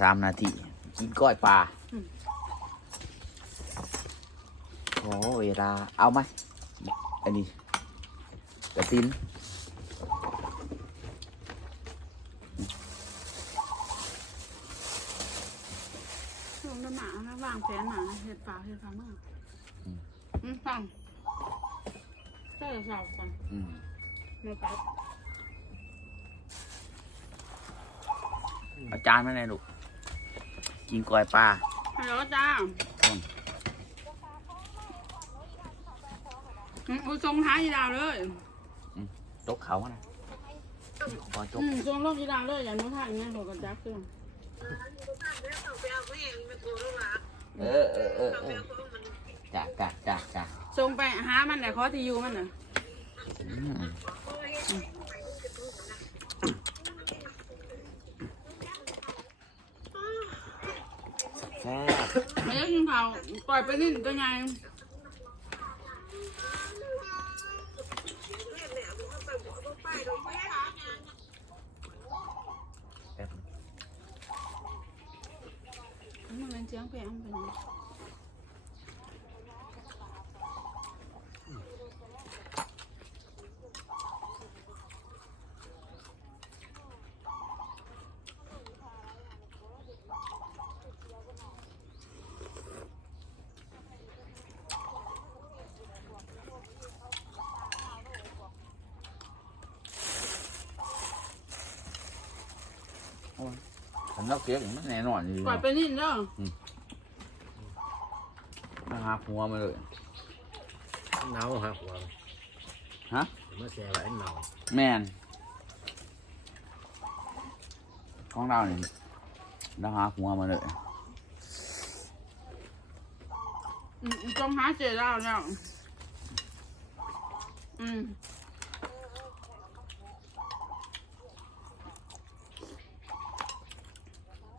สามนาทีกินก้อยปลาอืมโอ้เวลาเอาไหมอันนี้กระตินช่วงน้ำหมานะวางแผนหมานะเห็ดปลาเห็ดปลาเมื่ออืมฟังเจ้าสาวก่อนอืมมาปั๊บเอาจารย์ไม่ไหนลูก กินก้อยปลาฮัลโหลจ้าต้นอืมอุ้ยทรงท้ายยีดาวเลยจกเขานะพอจกอืมทรงรอบยีดาวเลยอย่างนู้นทางนี้หัวกระจับเครื่องเออเออเออเออจ้าจ้าจ้าจ้าทรงไปหามันไหนขอที่อยู่มันน่ะอืมแซ่บไม่ได้กินข้าปล่อยไปนิ่นตัวใหญ่แซ่บมันเป็นเสียงเพลงเป็น ผมนักเสียงมันแน่นอนอยู่ปล่อยไปนิ่นเด้อนะฮะหัวมาเลยหนาวฮะหัวฮะเมื่อแซ่ไว้หนาวแมนของเราเนี่ยนะฮะหัวมาเลยอืมต้องหาเจดาวแล้วอืม